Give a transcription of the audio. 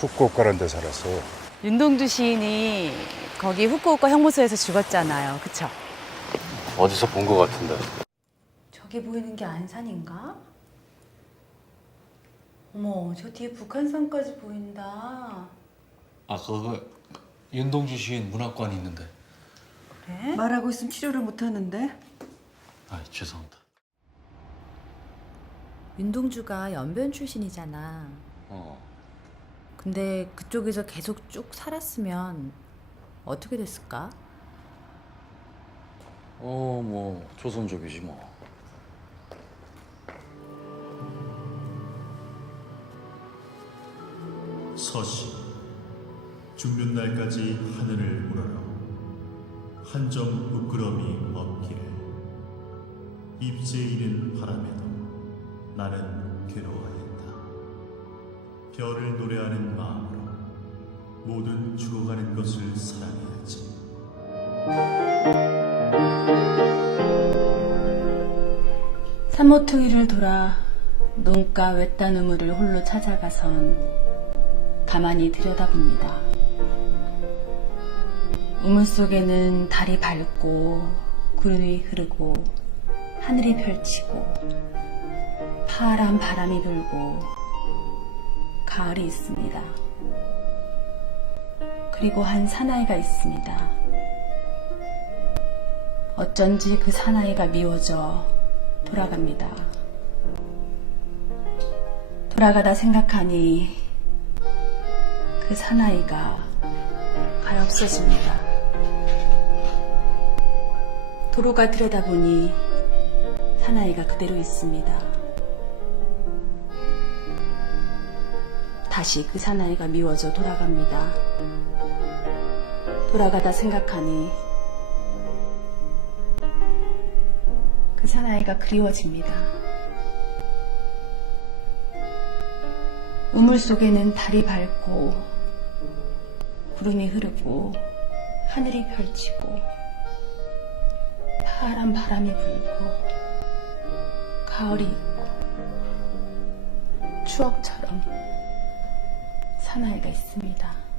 후쿠오카라는 데 살았어. 윤동주 시인이 거기 후쿠오카 형무소에서 죽었잖아요. 그쵸? 어디서 본 것 같은데. 저기 보이는 게 안산인가? 어머, 저 뒤에 북한산까지 보인다. 아 그거 윤동주 시인 문학관이 있는데 그래? 말하고 있으면 치료를 못 하는데. 아 죄송합니다 윤동주가 연변 출신이잖아. 어 근데 그쪽에서 계속 쭉 살았으면 어떻게 됐을까? 어, 뭐 조선족이지 뭐. 서시 죽는 날까지 하늘을 우러러 한 점 부끄러움이 없기를. 입새이는 바람에도 나는 별을 노래하는 마음으로 모든 죽어가는 것을 사랑해야지 산모퉁이를 돌아 눈가 외딴 우물을 홀로 찾아가선 가만히 들여다봅니다. 우물 속에는 달이 밝고 구름이 흐르고 하늘이 펼치고 파란 바람이 불고 가을이 있습니다. 그리고 한 사나이가 있습니다. 어쩐지 그 사나이가 미워져 돌아갑니다. 돌아가다 생각하니 그 사나이가 가엾어집니다. 도로가 들여다보니 사나이가 그대로 있습니다. 다시 그 사나이가 미워져 돌아갑니다. 돌아가다 생각하니 그 사나이가 그리워집니다. 우물 속에는 달이 밝고 구름이 흐르고 하늘이 펼치고 파란 바람이 불고 가을이 있고 추억처럼 사나이가 있습니다.